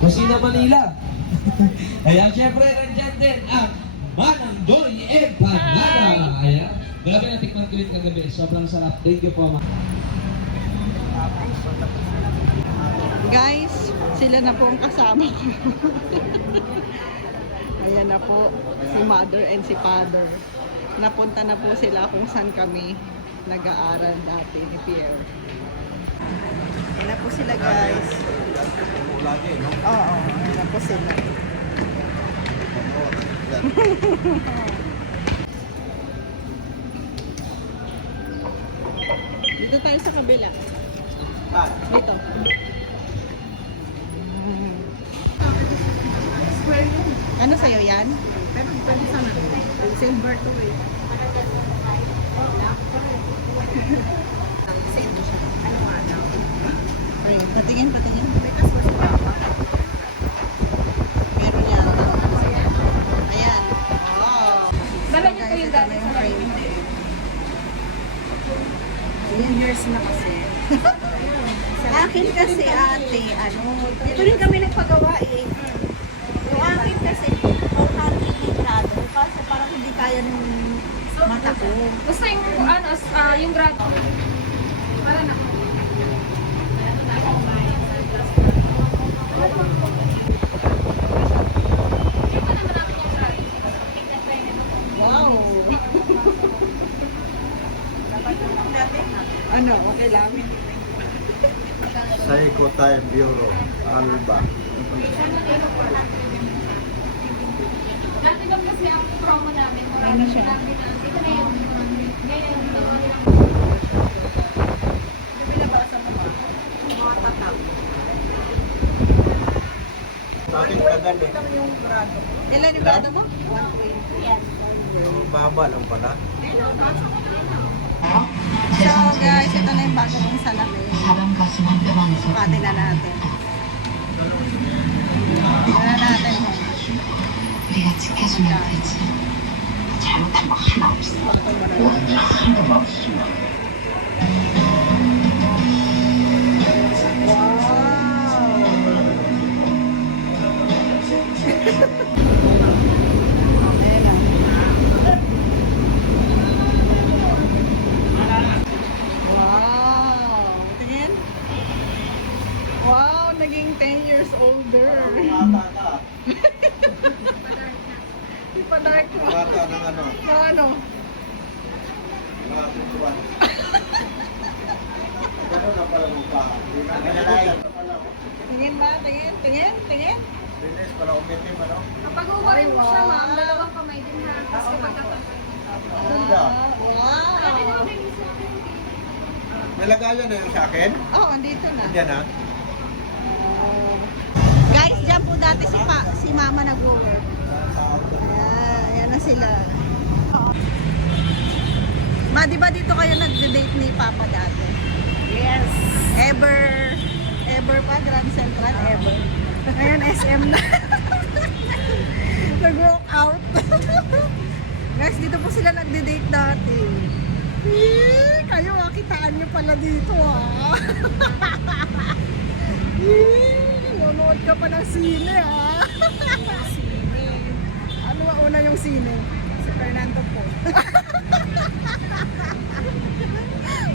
Kusina Manila. Ayan, syempre, nandiyan din ang Manandoy Empanada. Ayan. Grabe na, tikman ko ulit kagabi. Sobrang sarap. Thank you po, ma'am. Guys, sila na po ang kasama ko. Ayan na po, si mother and si father. Napunta na po sila kung saan kami nag-aaral dati ni Pierre. Ayan na po sila, guys. Oo, ayan na po sila. Dito tayo sa kabila. Dito. Ano sa'yo yan? Pero pwede sana. Silver to eh. Same siya. Ano nga daw? Ayun, patingin. Because was papa. Meron yan. Ayan. Wow. Dala niyo po yung dati sa frame. 10 years na kasi. Akin kasi ate, ano, Dito rin kami nagpagawa eh. yung akin kasi, 400 grado, kasi parang hindi kaya nung mata ko. Gusto yung yung grad. Para na. Wow! Ano, okay lang? Psycho Time Bureau, Alba. Dati lang kasi ang promo namin. Ano siya? Ito na yung ngayon. Mga tatak. Bakit tagal eh? Ilan yung grado mo? 120 yan. Yung baba lang pala. So guys, ito na yung bago kong salamin. Pati na natin. Tignan na natin. 우리가 지켜주면 되지. 잘못한 거 하나 없어. 완전 하나도 없어. Wow! Tingin? Wow, naging 10 years older. Bata ka. Ipa-dark mo. Bata ng ano? Na ano? Mga tutuan. Gano'n na pala mong pa. Ganyan Tingin ba? Tingin? Bilis pala umitim ano? Kapag uwarin mo siya, ma'am, dalawang kamay din ha. Tapos kapag Ganda. Wow! May lagayan na yung sa akin? Oh, andito na. Andiyan na. Guys, dyan po dati si mama nag-work. Ayan na sila. Ma, di ba dito kayo nag-date ni Papa dati? Yes. Ever pa? Grand Central? Ever. Ngayon SM na. Nag-walk out. Guys, dito po sila nag-date dati. Kayo, kitaan nyo pala dito Nanonood ka pa ng sine Ano ang una yung sine? Si Fernando po.